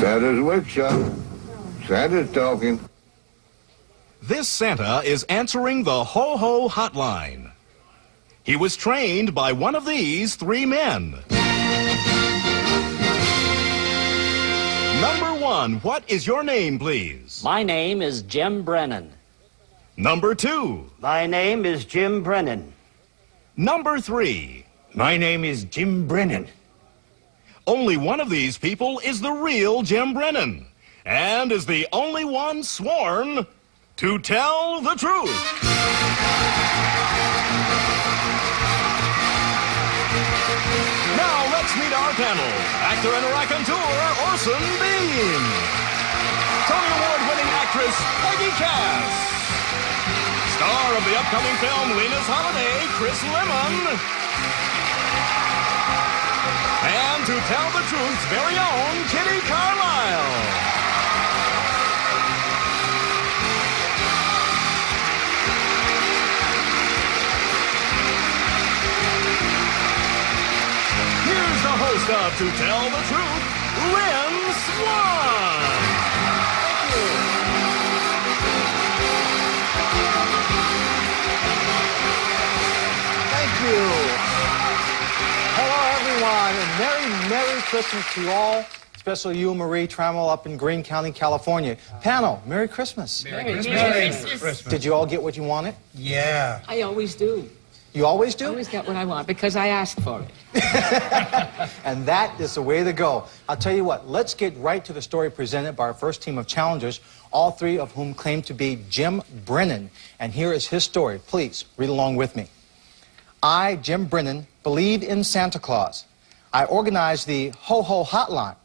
Santa's workshop. Santa's talking. This Santa is answering the ho-ho hotline. He was trained by one of these three men. Number one, what is your name, please? My name is Jim Brennen. Number two. My name is Jim Brennen. Number three. My name is Jim Brennen. Only one of these people is the real Jim Brennen, and is the only one sworn to tell the truth. Now let's meet our panel. Actor and raconteur Orson Bean. Tony Award-winning actress Peggy Cass. Star of the upcoming film Lena's Holiday, Chris Lemon. And to tell the truth's very own Kitty Carlisle. Here's the host of To Tell the Truth, Lynn Swan. Thank you. Hello, everyone, and Merry Christmas to you all, especially you, Marie Trammell, up in Greene County, California. Panel, Merry Christmas. Merry Christmas. Did you all get what you wanted? Yeah. I always do. You always do? I always get what I want because I asked for it. And that is the way to go. I'll tell you what, let's get right to the story presented by our first team of challengers, all three of whom claim to be Jim Brennen. And here is his story. Please, read along with me. I, Jim Brennen, believe in Santa Claus. I organized the Ho-Ho Hotline.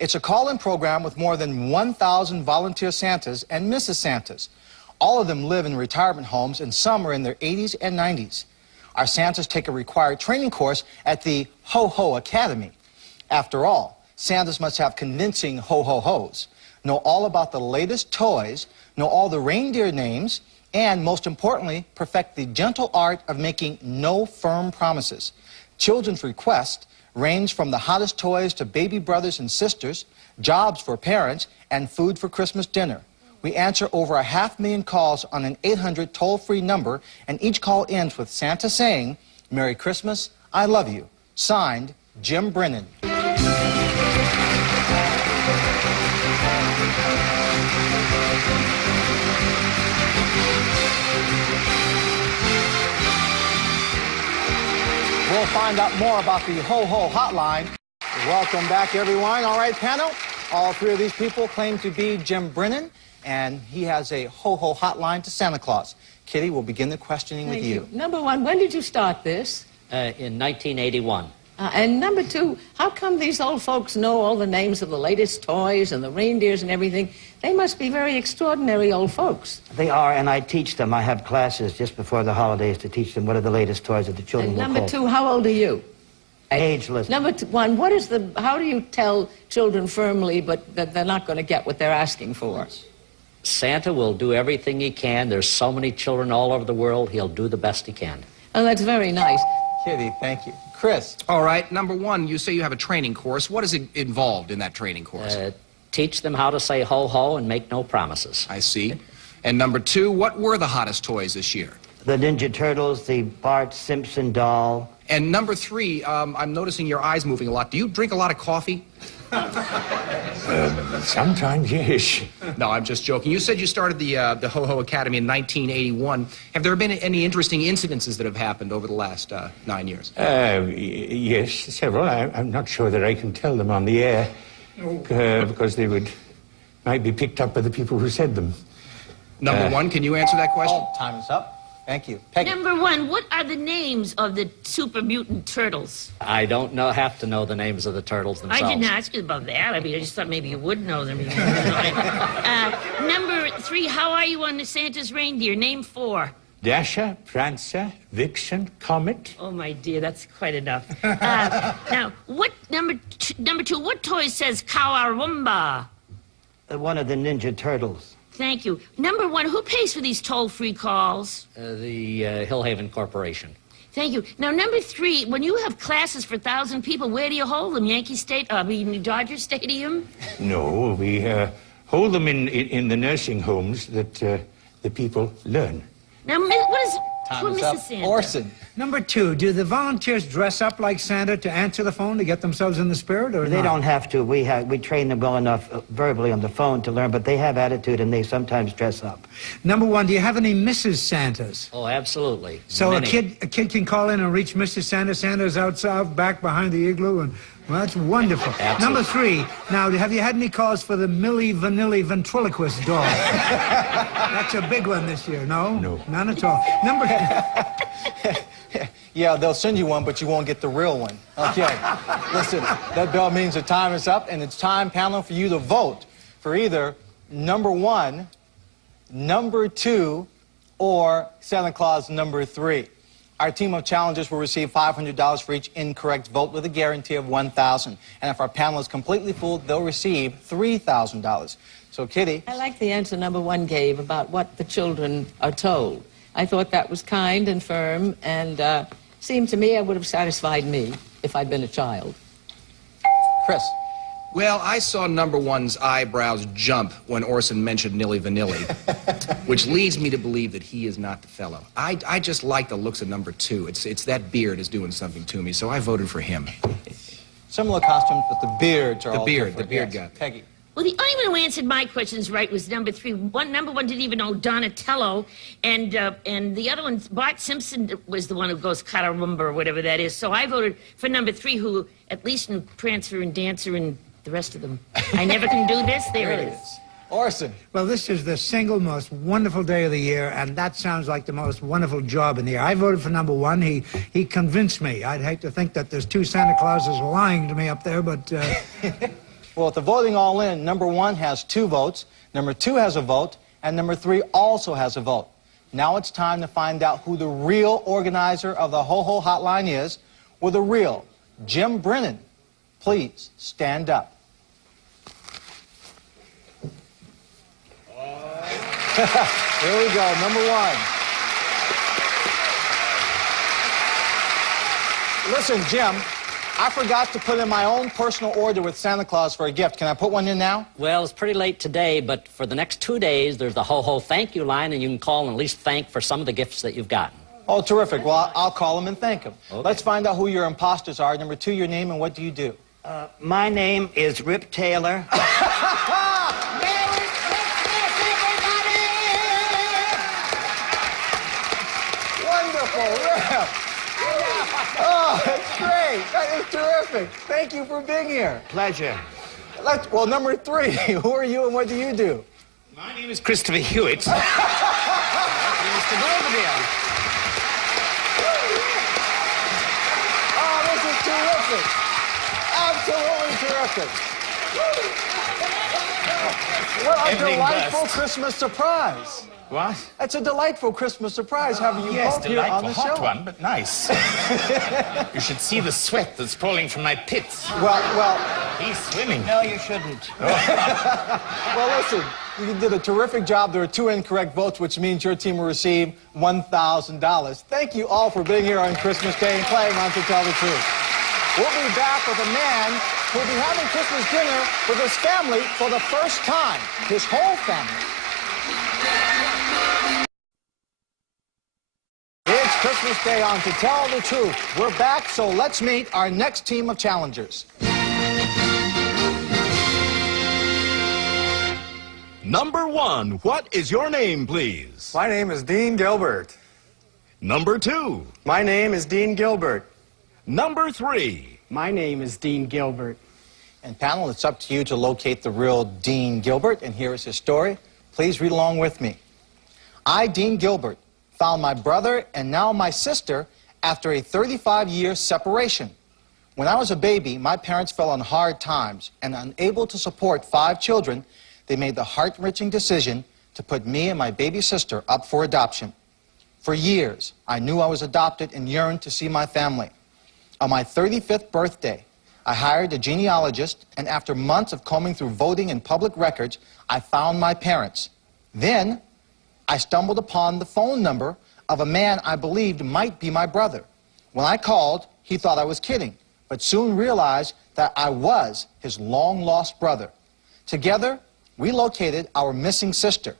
It's a call-in program with more than 1,000 volunteer Santas and Mrs. Santas. All of them live in retirement homes, and some are in their 80s and 90s. Our Santas take a required training course at the Ho-Ho Academy. After all, Santas must have convincing ho-ho-hos, know all about the latest toys, know all the reindeer names, and, most importantly, perfect the gentle art of making no firm promises. Children's requests range from the hottest toys to baby brothers and sisters, jobs for parents, and food for Christmas dinner. We answer over 500,000 calls on an 800 toll-free number, and each call ends with Santa saying, "Merry Christmas, I love you." Signed, Jim Brennen. We'll find out more about the Ho-Ho Hotline. Welcome back, everyone. All right, panel. All three of these people claim to be Jim Brennen, and he has a Ho-Ho Hotline to Santa Claus. Kitty, we'll begin the questioning with you. Number one, when did you start this? In 1981. And number two, how come these old folks know all the names of the latest toys and the reindeers and everything? They must be very extraordinary old folks. They are, and I teach them. I have classes just before the holidays to teach them what are the latest toys that the children And will number call. two, how old are you? Ageless. Number one, how do you tell children firmly but that they're not going to get what they're asking for? Santa will do everything he can. There's so many children all over the world. He'll do the best he can. Oh, that's very nice. Kitty, thank you. Chris. All right, number one, you say you have a training course. What is involved in that training course? Teach them how to say ho-ho and make no promises. I see. And number two, what were the hottest toys this year? The Ninja Turtles, the Bart Simpson doll. And number three, I'm noticing your eyes moving a lot. Do you drink a lot of coffee? Sometimes, yes. No, I'm just joking. You said you started the Ho-Ho Academy in 1981. Have there been any interesting incidences that have happened over the last 9 years? Yes, several. I'm not sure that I can tell them on the air because they might be picked up by the people who said them. Number one, can you answer that question? Oh, time is up. Thank you. Peggy. Number one, what are the names of the super mutant turtles? I don't have to know the names of the turtles themselves. I didn't ask you about that. I mean, I just thought maybe you would know them. Number three, how are you on the Santa's reindeer? Name four. Dasher, Prancer, Vixen, Comet. Oh, my dear, that's quite enough. Now, what number two, what toy says Cowabunga? One of the Ninja Turtles. Thank you. Number one, who pays for these toll-free calls? The Hillhaven Corporation. Thank you. Now, number 3, when you have classes for 1,000 people, where do you hold them? Dodger Stadium? No, we hold them in the nursing homes that the people learn. Now, what is Time for is Mrs. up. Santa? Orson. Number 2, do the volunteers dress up like Santa to answer the phone to get themselves in the spirit, or They not? don't have to. We train them well enough verbally on the phone to learn, but they have attitude and they sometimes dress up. Number 1, do you have any Mrs. Santas? Oh, absolutely. So Many. a kid can call in and reach Mrs. Santa. Santa's outside, back behind the igloo, and well, that's wonderful. Absolutely. Number 3, now, have you had any calls for the Milli Vanilli ventriloquist doll? That's a big one this year, no? No. None at all. Yeah, they'll send you one, but you won't get the real one. Okay. Listen, that bell means the time is up, and it's time, panel, for you to vote for either number 1, number 2, or Santa Claus number 3. Our team of challengers will receive $500 for each incorrect vote with a guarantee of $1,000. And if our panel is completely full, they'll receive $3,000. So, Kitty. I like the answer number 1 gave about what the children are told. I thought that was kind and firm, and seemed to me it would have satisfied me if I'd been a child. Chris. Well, I saw number 1's eyebrows jump when Orson mentioned Nilly Vanilli, which leads me to believe that he is not the fellow. I just like the looks of number 2. It's that beard is doing something to me, so I voted for him. Similar costumes, but the beards are all different. The beard Yes. guy. Peggy. Well, the only one who answered my questions right was number 3. Number 1 didn't even know Donatello, and the other one, Bart Simpson, was the one who goes Cararumba or whatever that is. So I voted for number 3, who at least knew Prancer and Dancer and the rest of them. I never can do this. There it is. Orson. Well, this is the single most wonderful day of the year, and that sounds like the most wonderful job in the year. I voted for number 1. He convinced me. I'd hate to think that there's 2 Santa Clauses lying to me up there, but... Well, with the voting all in, number 1 has 2 votes, number 2 has a vote, and number 3 also has a vote. Now it's time to find out who the real organizer of the Ho-Ho Hotline is. Will the real Jim Brennen please stand up? Here we go, number 1. Listen, Jim, I forgot to put in my own personal order with Santa Claus for a gift. Can I put one in now? Well, it's pretty late today, but for the next 2 days, there's the ho-ho thank you line, and you can call and at least thank for some of the gifts that you've gotten. Oh, terrific. Well, I'll call him and thank him. Okay. Let's find out who your imposters are. Number 2, your name and what do you do? My name is Rip Taylor. Merry Christmas, everybody! Wonderful, Rip. Oh, that's great. That is terrific. Thank you for being here. Pleasure. Well, number 3, who are you and what do you do? My name is Christopher Hewitt. Oh, this is terrific. Absolutely terrific. What a Everything delightful burst. Christmas surprise. What? That's a delightful Christmas surprise having you Yes, both here on delightful, the hot show. one, but nice. You should see the sweat that's falling from my pits. Well, He's swimming. No, you shouldn't. well, listen, you did a terrific job. There are 2 incorrect votes, which means your team will receive $1,000. Thank you all for being here on Christmas Day and playing on To Tell the Truth. We'll be back with a man who'll be having Christmas dinner with his family for the first time. His whole family. It's Christmas Day on To Tell the Truth. We're back, so let's meet our next team of challengers. Number 1, what is your name, please? My name is Dean Gilbert. Number 2. My name is Dean Gilbert. Number 3. My name is Dean Gilbert. And panel, it's up to you to locate the real Dean Gilbert, and here is his story. Please read along with me. I, Dean Gilbert, found my brother and now my sister after a 35-year separation. When I was a baby, my parents fell on hard times, and unable to support 5 children, they made the heart-wrenching decision to put me and my baby sister up for adoption. For years, I knew I was adopted and yearned to see my family. On my 35th birthday, I hired a genealogist, and after months of combing through voting and public records, I found my parents. Then, I stumbled upon the phone number of a man I believed might be my brother. When I called, he thought I was kidding, but soon realized that I was his long-lost brother. Together, we located our missing sister.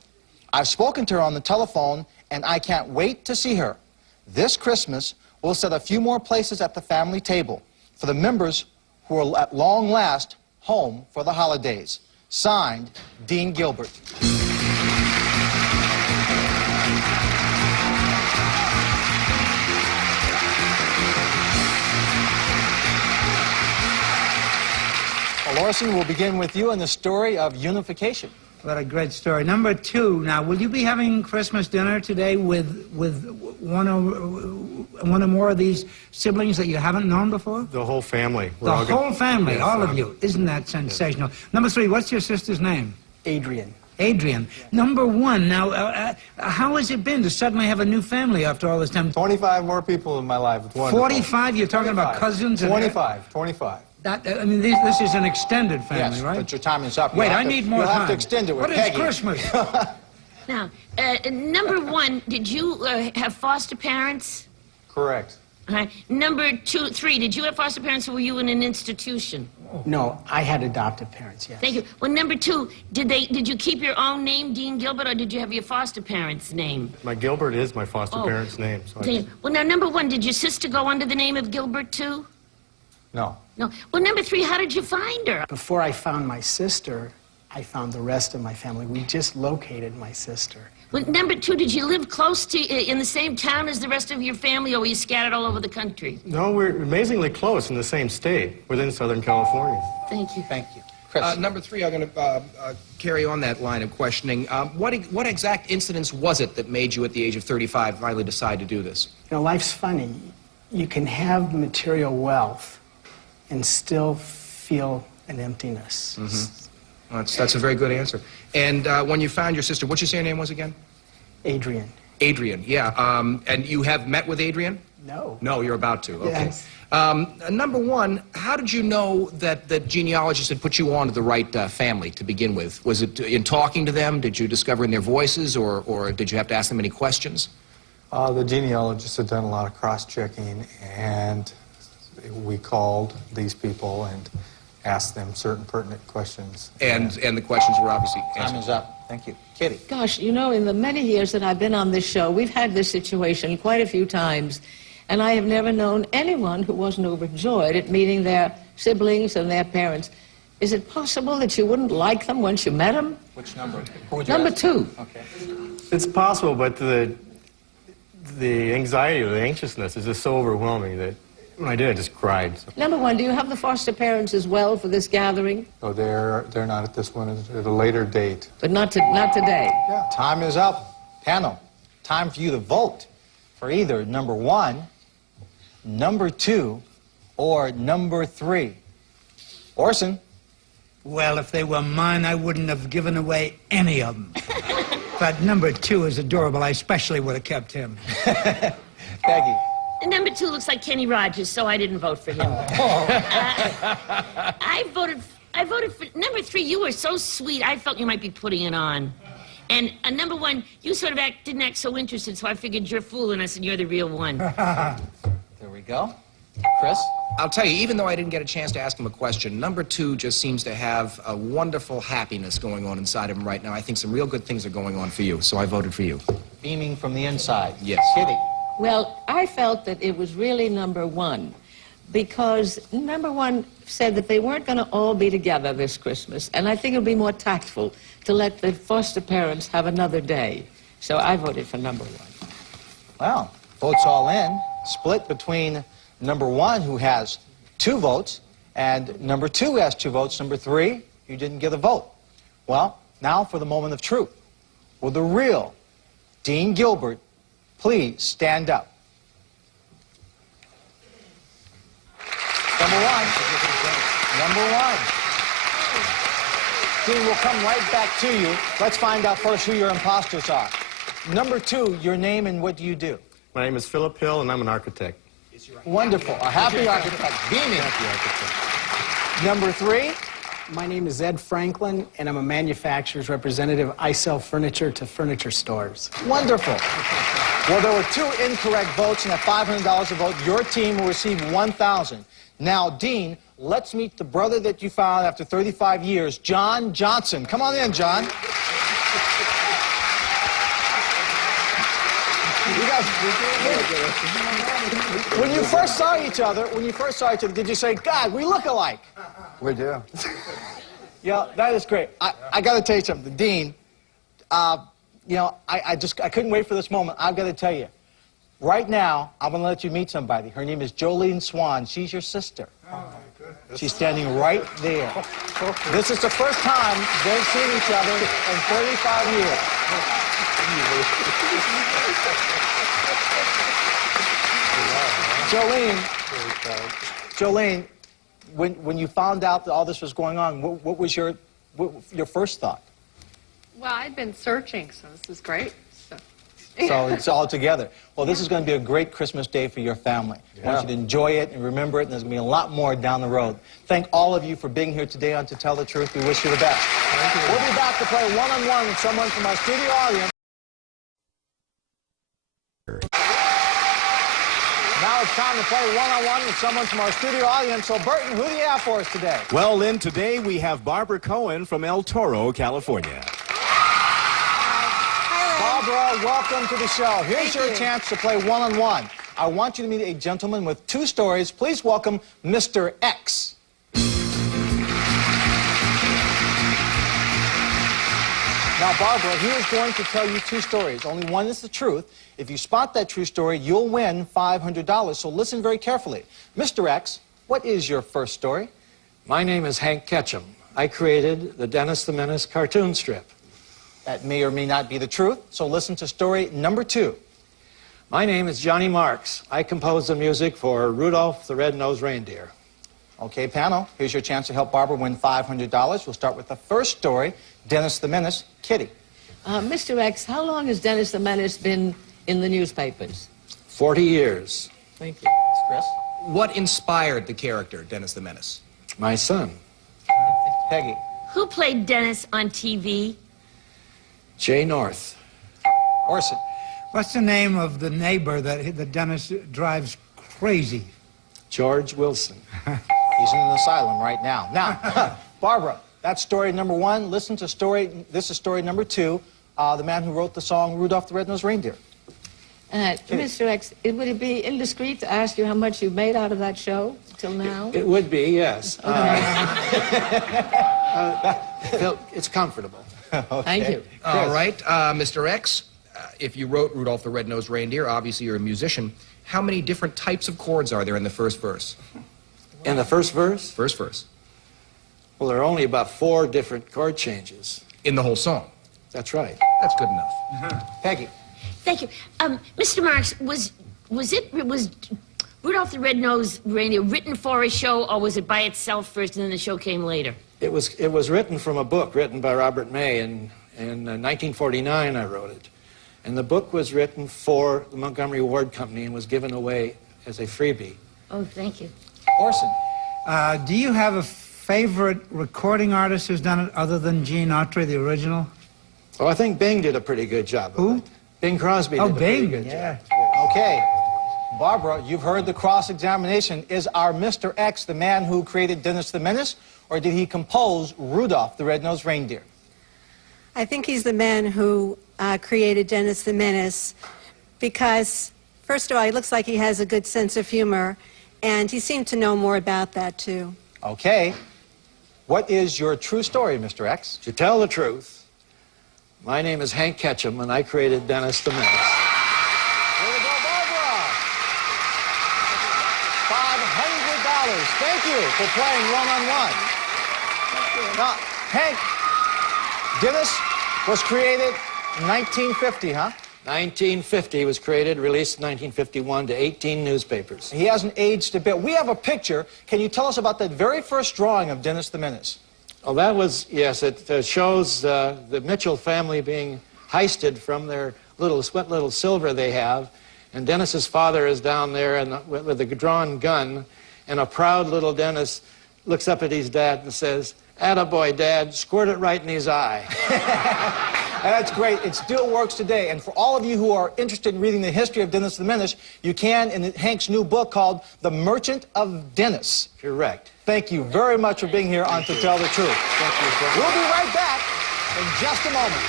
I've spoken to her on the telephone, and I can't wait to see her. This Christmas, we'll set a few more places at the family table for the members who are at long last home for the holidays. Signed, Dean Gilbert. Well, Orson, we'll begin with you and the story of unification. What a great story. Number 2, now, will you be having Christmas dinner today with one or more of these siblings that you haven't known before? The whole family. The whole family, all of you. Isn't that sensational? Number 3, what's your sister's name? Adrian. Adrian. Number 1, now, how has it been to suddenly have a new family after all this time? 25 more people in my life. It's wonderful. 45? You're talking about cousins? 25. I mean, this is an extended family, Yes, right? but your time is up. Wait, I need more time. You'll have to extend it with Peggy. What is Christmas? Now, number 1, did you have foster parents? Correct. Number 2, 3, did you have foster parents or were you in an institution? No, I had adoptive parents, yes. Thank you. Well, number 2, did you keep your own name, Dean Gilbert, or did you have your foster parents' name? My Gilbert is my foster parents' name. So Well, now, number 1, did your sister go under the name of Gilbert, too? No. No. Well, number 3, how did you find her? Before I found my sister, I found the rest of my family. We just located my sister. Well, number 2, did you live close to, in the same town as the rest of your family, or were you scattered all over the country? No, we're amazingly close in the same state, within Southern California. Thank you. Thank you. Chris. Number 3, I'm going to carry on that line of questioning. What exact incidents was it that made you, at the age of 35, finally decide to do this? You know, life's funny. You can have material wealth and still feel an emptiness. Mm-hmm. That's a very good answer. And when you found your sister, what'd you say her name was again? Adrian. Adrian, yeah. And you have met with Adrian? No. No, you're about to. Okay. Yes. Number 1, how did you know that the genealogist had put you on to the right family to begin with? Was it in talking to them? Did you discover in their voices, or did you have to ask them any questions? The genealogist had done a lot of cross-checking, and we called these people and asked them certain pertinent questions. And the questions were obviously answered. Time is up. Thank you. Kitty. Gosh, you know, in the many years that I've been on this show, we've had this situation quite a few times, and I have never known anyone who wasn't overjoyed at meeting their siblings and their parents. Is it possible that you wouldn't like them once you met them? Which number? Who would you Number ask? 2. Okay. It's possible, but the anxiety or the anxiousness is just so overwhelming that when I did, I just cried. Number 1, do you have the foster parents as well for this gathering? No, they're not at this one. At a later date. But not today. Yeah. Time is up. Panel, time for you to vote for either number 1, number 2, or number 3. Orson. Well, if they were mine, I wouldn't have given away any of them. But number 2 is adorable. I especially would have kept him. Peggy. And number 2 looks like Kenny Rogers, so I didn't vote for him. I voted for number 3. You were so sweet. I felt you might be putting it on. And number 1, you sort of didn't act so interested, so I figured you're fooling us and you're the real one. There we go. Chris? I'll tell you, even though I didn't get a chance to ask him a question, number 2 just seems to have a wonderful happiness going on inside of him right now. I think some real good things are going on for you, so I voted for you. Beaming from the inside. Yes. Kitty. Well, I felt that it was really number 1, because number 1 said that they weren't going to all be together this Christmas, and I think it would be more tactful to let the foster parents have another day. So I voted for number 1. Well, votes all in. Split between number 1, who has 2 votes, and number 2 has 2 votes. Number 3, you didn't get a vote. Well, now for the moment of truth. Will the real Dean Gilbert please stand up? Number 1. Number 1. Dean, we'll come right back to you. Let's find out first who your imposters are. Number 2, your name and what do you do? My name is Philip Hill, and I'm an architect. Wonderful. A happy architect. Beaming. Happy architect. Number 3. My name is Ed Franklin, and I'm a manufacturer's representative. I sell furniture to furniture stores. Wonderful. Well, there were 2 incorrect votes, and at $500 a vote, your team will receive $1,000. Now, Dean, let's meet the brother that you found after 35 years, John Johnson. Come on in, John. You guys, when you first saw each other, did you say, God, we look alike? We do. Yeah, that is great. I got to tell you something, Dean. You know, I couldn't wait for this moment. I've got to tell you, right now, I'm going to let you meet somebody. Her name is Jolene Swan. She's your sister. Oh, my goodness. She's standing right there. This is the first time they've seen each other in 35 years. Jolene, when you found out that all this was going on, what was your first thought? Well, I'd been searching, so this is great. So it's all together. Well, this is going to be a great Christmas day for your family. I want you to enjoy it and remember it, and there's going to be a lot more down the road. Thank all of you for being here today on To Tell the Truth. We wish you the best. We'll be back to play one-on-one with someone from our studio audience. Now it's time to play one-on-one with someone from our studio audience. So, Burton, who do you have for us today? Well, Lynn, today we have Barbara Cohen from El Toro, California. Barbara, welcome to the show. Here's your chance to play one-on-one. I want you to meet a gentleman with 2 stories. Please welcome Mr. X. Now, Barbara, he is going to tell you 2 stories. Only one is the truth. If you spot that true story, you'll win $500. So listen very carefully. Mr. X, what is your first story? My name is Hank Ketchum. I created the Dennis the Menace cartoon strip. That may or may not be the truth, so listen to story number 2. My name is Johnny Marks. I composed the music for Rudolph the Red-Nosed Reindeer. Okay, panel, here's your chance to help Barbara win $500. We'll start with the first story, Dennis the Menace, Kitty. Mr. X, how long has Dennis the Menace been in the newspapers? 40 years. Thank you. Chris? What inspired the character, Dennis the Menace? My son. Peggy? Who played Dennis on TV? Jay North. Orson? What's the name of the neighbor that Dennis drives crazy? George Wilson. He's in an asylum right now. Now, Barbara, that's story number 1. Listen to this is story number 2, the man who wrote the song Rudolph the Red-Nosed Reindeer. Mr. X, would it be indiscreet to ask you how much you've made out of that show till now? It would be, yes. Okay. It's comfortable. Okay. Thank you. All right, Mr. X, if you wrote Rudolph the Red-Nosed Reindeer, obviously you're a musician. How many different types of chords are there in the first verse? In the first verse? First verse. Well, there are only about 4 different chord changes. In the whole song? That's right. That's good enough. Peggy? Thank you. Mr. Marks, was Rudolph the Red-Nosed Reindeer written for a show, or was it by itself first and then the show came later? It was written from a book written by Robert May. In 1949, I wrote it. And the book was written for the Montgomery Ward Company and was given away as a freebie. Oh, thank you. Orson? Do you have a favorite recording artist who's done it other than Gene Autry, the original? Oh, I think Bing did a pretty good job. Who? Bing Crosby did a pretty good job. Okay. Barbara, you've heard the cross-examination. Is our Mr. X the man who created Dennis the Menace, or did he compose Rudolph the Red-Nosed Reindeer? I think he's the man who created Dennis the Menace because, first of all, he looks like he has a good sense of humor, and he seemed to know more about that, too. Okay. What is your true story, Mr. X? To tell the truth, my name is Hank Ketchum, and I created Dennis the Menace. Here we go, Barbara. $500. Thank you for playing one-on-one. Now, Hank, Dennis was created in 1950, huh? 1950 was created, released in 1951 to 18 newspapers. He hasn't aged a bit. We have a picture. Can you tell us about that very first drawing of Dennis the Menace? Oh, that was, yes, it shows the Mitchell family being heisted from their what little silver they have. And Dennis's father is down there and with a drawn gun, and a proud little Dennis looks up at his dad and says, "Attaboy, Dad, squirt it right in his eye." And that's great. It still works today. And for all of you who are interested in reading the history of Dennis the Menace, you can in Hank's new book called The Merchant of Dennis. Correct. Thank you very much for being here on To Tell the Truth. Thank you, sir. We'll be right back in just a moment.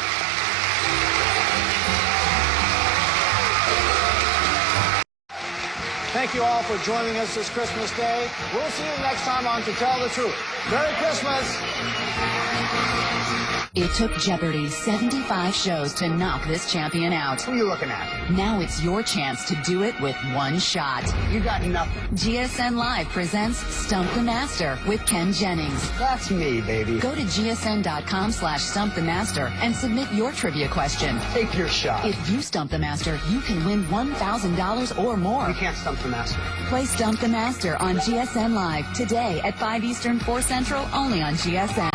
Thank you all for joining us this Christmas Day. We'll see you next time on To Tell the Truth. Merry Christmas! It took Jeopardy's 75 shows to knock this champion out. Who are you looking at? Now it's your chance to do it with one shot. You got nothing. GSN Live presents Stump the Master with Ken Jennings. That's me, baby. Go to gsn.com/Stump the Master and submit your trivia question. Take your shot. If you stump the master, you can win $1,000 or more. You can't stump the master. Play Stump the Master on GSN Live today at 5 Eastern, 4 Central, only on GSN.